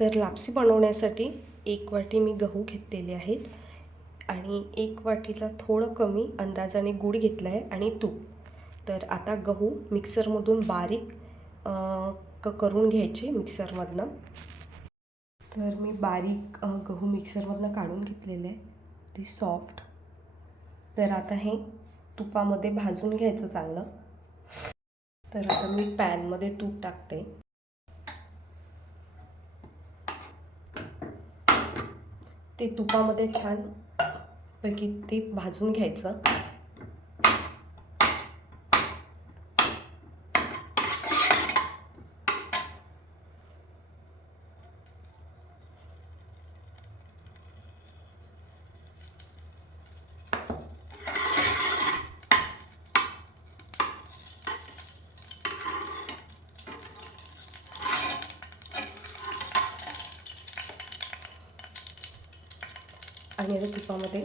तर लापसी बनवण्यासाठी एक वाटी मी गहू घेतलेले आहेत आणि एक वाटीला थोडं कमी अंदाजाने गूळ घेतलं आहे आणि तूप. तर आता गहू मिक्सरमधून बारीक क करून घ्यायचे मिक्सरमधनं. तर मी बारीक गहू मिक्सरमधनं काढून घेतलेलं आहे. ते सॉफ्ट. तर आता हे तुपामध्ये भाजून घ्यायचं चांगलं. तर आता मी पॅनमध्ये तूप टाकते. ते तुपामध्ये छान पैकी ते भाजून घ्यायचं. आणि आता तुपामध्ये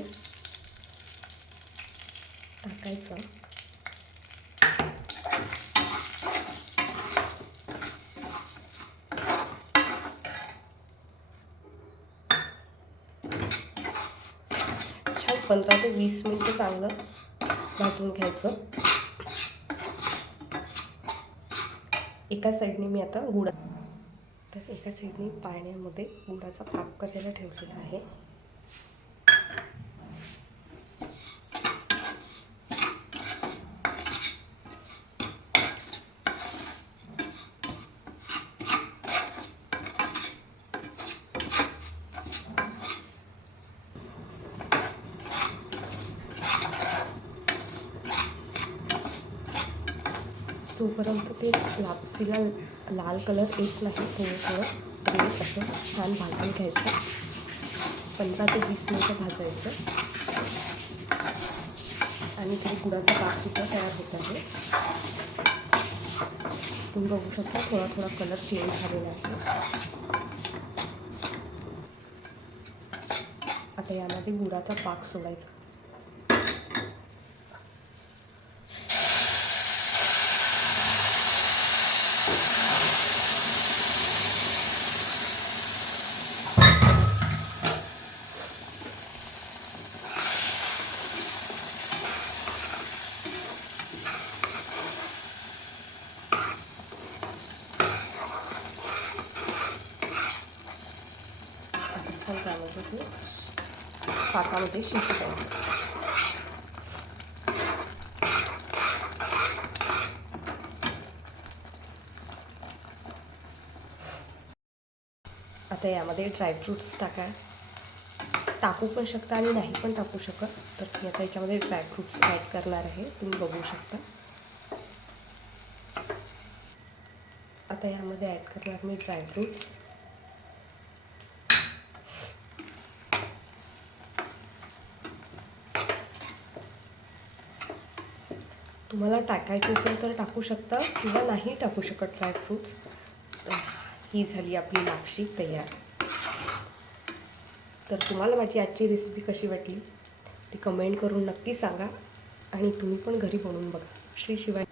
टाकायचं. छान पंधरा ते वीस मिनटं चांगलं भाजून घ्यायचं. एका साईडने मी आता गुडा तर एका साईडने पाण्यामध्ये गुडाचा पाक करायला ठेवलेला आहे. जोपर्यंत ते लापसीला लाल कलर येत नाही थोडं थोडं असं छान भाजून घ्यायचं. पंधरा ते वीस मिनटं भाजायचं. आणि ते गुळाचा पाकसुद्धा तयार होत आहे. तुम्ही बघू शकता थोडा थोडा कलर चेंज झालेला आहे. आता यामध्ये गुळाचा पाक सोडायचा. आता छान त्यामध्ये ते आता यामध्ये ड्रायफ्रूट्स टाका. टाकू पण शकता आणि नाही पण टाकू शकत. तर मी आता याच्यामध्ये ड्रायफ्रूट्स ॲड करणार आहे. तुम्ही बघू शकता. आता यामध्ये ॲड करणार मी ड्रायफ्रूट्स तुम्हाला टाकायचे असेल तर टाकू शकता किंवा नाही टाकू शकत ड्रायफ्रूट्स ही झाली आपली लापशी तयार. तर तुम्हाला माझी आजची रेसिपी कशी वाटली ती कमेंट करून नक्की सांगा आणि तुम्ही पण घरी बनवून बघा. श्री शिवाय.